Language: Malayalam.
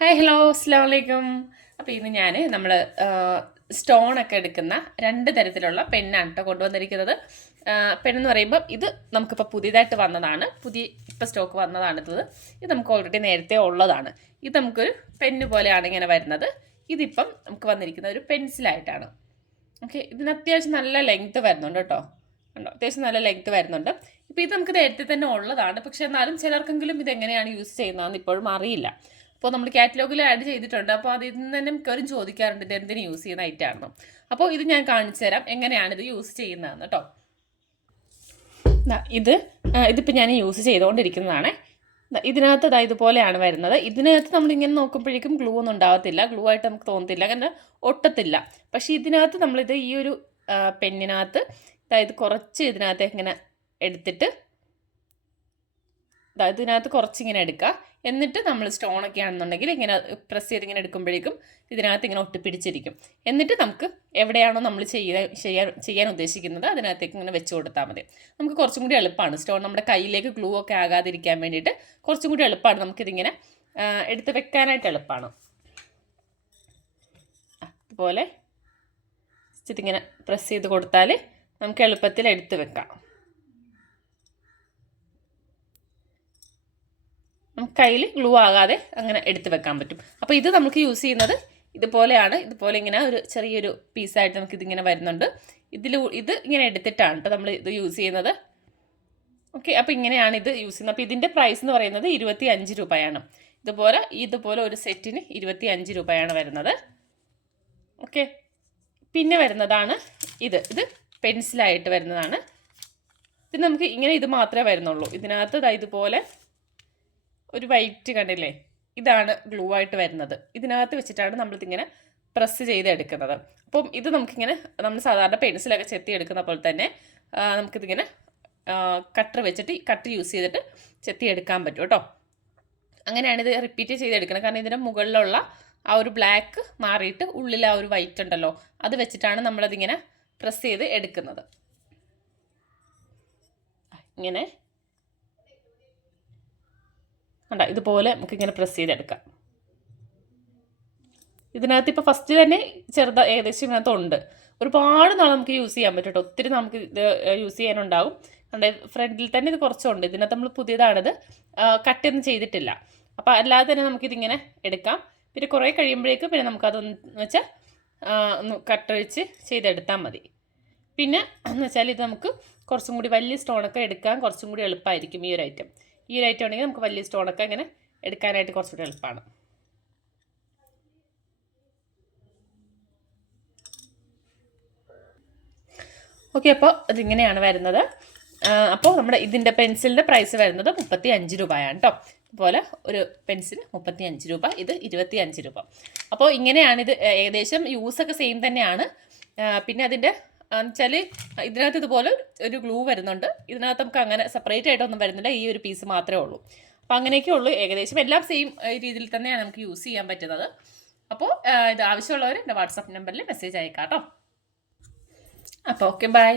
ഹായ് ഹലോ അസ്സാം വലൈക്കും. അപ്പോൾ ഇന്ന് ഞാൻ നമ്മൾ സ്റ്റോണൊക്കെ എടുക്കുന്ന രണ്ട് തരത്തിലുള്ള പെന്നാണ് കേട്ടോ കൊണ്ടുവന്നിരിക്കുന്നത്. പെണ്ണെന്ന് പറയുമ്പോൾ ഇത് നമുക്കിപ്പോൾ പുതിയതായിട്ട് വന്നതാണ്, ഇപ്പോൾ സ്റ്റോക്ക് വന്നതാണിത്. ഇത് നമുക്ക് ഓൾറെഡി നേരത്തെ ഉള്ളതാണ്. ഇത് നമുക്കൊരു പെന്ന് പോലെയാണ് ഇങ്ങനെ വരുന്നത്. ഇതിപ്പം നമുക്ക് വന്നിരിക്കുന്ന ഒരു പെൻസിലായിട്ടാണ്. ഓക്കെ, ഇതിന് അത്യാവശ്യം നല്ല ലെങ്ത്ത് വരുന്നുണ്ട് കേട്ടോ. ഉണ്ടോ, അത്യാവശ്യം നല്ല ലെങ്ത്ത് വരുന്നുണ്ട്. ഇപ്പോൾ ഇത് നമുക്ക് നേരത്തെ തന്നെ ഉള്ളതാണ്, പക്ഷേ എന്നാലും ചിലർക്കെങ്കിലും ഇതെങ്ങനെയാണ് യൂസ് ചെയ്യുന്നതെന്ന് ഇപ്പോഴും അറിയില്ല. അപ്പോൾ നമ്മൾ കാറ്റലോഗിൽ ആഡ് ചെയ്തിട്ടുണ്ട്. അപ്പോൾ അതിൽ നിന്ന് തന്നെ മിക്കവരും ചോദിക്കാറുണ്ട് ഇത് എന്തിനു യൂസ് ചെയ്യുന്ന ഐറ്റാണെന്ന്. അപ്പോൾ ഇത് ഞാൻ കാണിച്ചു തരാം എങ്ങനെയാണ് ഇത് യൂസ് ചെയ്യുന്നതെന്ന് കേട്ടോ. ഇതിപ്പോൾ ഞാൻ യൂസ് ചെയ്തുകൊണ്ടിരിക്കുന്നതാണ്. ഇതിനകത്ത് ഇതുപോലെയാണ് വരുന്നത്. ഇതിനകത്ത് നമ്മളിങ്ങനെ നോക്കുമ്പോഴേക്കും ഗ്ലൂ ഒന്നും ഉണ്ടാകത്തില്ല, ഗ്ലൂ ആയിട്ട് നമുക്ക് തോന്നത്തില്ല, അങ്ങനെ ഒട്ടത്തില്ല. പക്ഷേ ഇതിനകത്ത് നമ്മളിത് ഈ ഒരു പെന്നിനകത്ത് കുറച്ച് ഇതിനകത്ത് ഇങ്ങനെ എടുത്തിട്ട് ഇതിനകത്ത് കുറച്ചിങ്ങനെ എടുക്കുക. എന്നിട്ട് നമ്മൾ സ്റ്റോണൊക്കെ ആണെന്നുണ്ടെങ്കിൽ ഇങ്ങനെ പ്രസ് ചെയ്ത് ഇങ്ങനെ എടുക്കുമ്പോഴേക്കും ഇതിനകത്ത് ഇങ്ങനെ ഒട്ടിപ്പിടിച്ചിരിക്കും. എന്നിട്ട് നമുക്ക് എവിടെയാണോ നമ്മൾ ചെയ്യാൻ ഉദ്ദേശിക്കുന്നത് അതിനകത്തേക്ക് ഇങ്ങനെ വെച്ച് കൊടുത്താൽ മതി. നമുക്ക് കുറച്ചും കൂടി എളുപ്പമാണ്. സ്റ്റോൺ നമ്മുടെ കയ്യിലേക്ക് ഗ്ലൂ ഒക്കെ ആകാതിരിക്കാൻ വേണ്ടിയിട്ട് കുറച്ചും കൂടി എളുപ്പമാണ്. നമുക്കിതിങ്ങനെ എടുത്ത് വെക്കാനായിട്ട് എളുപ്പമാണ്. അതുപോലെ ഇതിങ്ങനെ പ്രസ് ചെയ്ത് കൊടുത്താൽ നമുക്ക് എളുപ്പത്തിൽ എടുത്ത് വെക്കാം. നമുക്ക് കയ്യിൽ ഗ്ലൂ ആകാതെ അങ്ങനെ എടുത്ത് വെക്കാൻ പറ്റും. അപ്പോൾ ഇത് നമുക്ക് യൂസ് ചെയ്യുന്നത് ഇതുപോലെയാണ്. ഇതുപോലെ ഇങ്ങനെ ഒരു ചെറിയൊരു പീസായിട്ട് നമുക്കിതിങ്ങനെ വരുന്നുണ്ട്. ഇത് ഇങ്ങനെ എടുത്തിട്ടാണ് കേട്ടോ നമ്മൾ ഇത് യൂസ് ചെയ്യുന്നത്. ഓക്കെ, അപ്പോൾ ഇങ്ങനെയാണ് ഇത് യൂസ് ചെയ്യുന്നത്. അപ്പോൾ ഇതിൻ്റെ പ്രൈസ് എന്ന് പറയുന്നത് 25 രൂപയാണ്. ഇതുപോലെ ഒരു സെറ്റിന് 25 രൂപയാണ് വരുന്നത്. ഓക്കെ, പിന്നെ വരുന്നതാണ് ഇത് പെൻസിലായിട്ട് വരുന്നതാണ്. ഇത് നമുക്ക് ഇങ്ങനെ ഇത് മാത്രമേ വരുന്നുള്ളൂ. ഇതിനകത്ത് ഇതുപോലെ ഒരു വൈറ്റ് കണ്ടില്ലേ, ഇതാണ് ഗ്ലൂ ആയിട്ട് വരുന്നത്. ഇതിനകത്ത് വെച്ചിട്ടാണ് നമ്മളിതിങ്ങനെ പ്രസ് ചെയ്തെടുക്കുന്നത്. അപ്പം ഇത് നമുക്കിങ്ങനെ നമ്മൾ സാധാരണ പെൻസിലൊക്കെ ചെത്തിയെടുക്കുന്ന പോലെ തന്നെ നമുക്കിതിങ്ങനെ കട്ടർ യൂസ് ചെയ്തിട്ട് ചെത്തിയെടുക്കാൻ പറ്റും കേട്ടോ. അങ്ങനെയാണ് ഇത് റിപ്പീറ്റ് ചെയ്തെടുക്കുന്നത്. കാരണം ഇതിൻ്റെ മുകളിലുള്ള ആ ഒരു ബ്ലാക്ക് മാറിയിട്ട് ഉള്ളിൽ ആ ഒരു വൈറ്റ് ഉണ്ടല്ലോ, അത് വെച്ചിട്ടാണ് നമ്മളതിങ്ങനെ പ്രസ് ചെയ്ത് എടുക്കുന്നത്. ഇങ്ങനെ ഇതുപോലെ നമുക്കിങ്ങനെ പ്രസ് ചെയ്തെടുക്കാം. ഇതിനകത്ത് ഇപ്പോൾ ഫസ്റ്റ് തന്നെ ഏകദേശം ഇതിനകത്തുണ്ട്. ഒരുപാട് നാൾ നമുക്ക് യൂസ് ചെയ്യാൻ പറ്റും കേട്ടോ. ഒത്തിരി നമുക്ക് ഇത് യൂസ് ചെയ്യാനുണ്ടാകും. ഫ്രണ്ടിൽ തന്നെ ഇത് കുറച്ചുണ്ട്. ഇതിനകത്ത് നമ്മൾ പുതിയതാണിത്, കട്ടൊന്നും ചെയ്തിട്ടില്ല. അപ്പോൾ അല്ലാതെ തന്നെ നമുക്കിതിങ്ങനെ എടുക്കാം. പിന്നെ കുറേ കഴിയുമ്പോഴേക്കും പിന്നെ നമുക്കതൊന്ന് വെച്ചാൽ ഒന്ന് കട്ടൊഴിച്ച് ചെയ്തെടുത്താൽ മതി. പിന്നെ എന്ന് വെച്ചാൽ ഇത് നമുക്ക് കുറച്ചും കൂടി വലിയ സ്റ്റോണൊക്കെ എടുക്കാൻ കുറച്ചും കൂടി എളുപ്പമായിരിക്കും. ഈ ഒരു ഐറ്റം ആണെങ്കിൽ നമുക്ക് വലിയ സ്റ്റോണൊക്കെ ഇങ്ങനെ എടുക്കാനായിട്ട് കുറച്ചുകൂടി എളുപ്പമാണ്. ഓക്കെ, അപ്പോൾ അതിങ്ങനെയാണ് വരുന്നത്. അപ്പോൾ നമ്മുടെ ഇതിൻ്റെ പെൻസിലിൻ്റെ പ്രൈസ് വരുന്നത് 35 രൂപയാണ് കേട്ടോ. അതുപോലെ ഒരു പെൻസിൽ 35 രൂപ, ഇത് 25 രൂപ. അപ്പോൾ ഇങ്ങനെയാണിത്. ഏകദേശം യൂസൊക്കെ സെയിം തന്നെയാണ്. പിന്നെ അതിൻ്റെ വെച്ചാൽ ഇതിനകത്ത് ഇതുപോലെ ഒരു ഗ്ലൂ വരുന്നുണ്ട്. ഇതിനകത്ത് നമുക്ക് അങ്ങനെ സെപ്പറേറ്റ് ആയിട്ടൊന്നും വരുന്നില്ല, ഈ ഒരു പീസ് മാത്രമേ ഉള്ളൂ. അപ്പോൾ അങ്ങനെയൊക്കെ ഉള്ളൂ. ഏകദേശം എല്ലാം സെയിം രീതിയിൽ തന്നെയാണ് നമുക്ക് യൂസ് ചെയ്യാൻ പറ്റുന്നത്. അപ്പോൾ ഇത് ആവശ്യമുള്ളവർ എൻ്റെ വാട്സാപ്പ് നമ്പറിൽ മെസ്സേജ് അയക്കാം കേട്ടോ. അപ്പോൾ ഓക്കെ, ബൈ.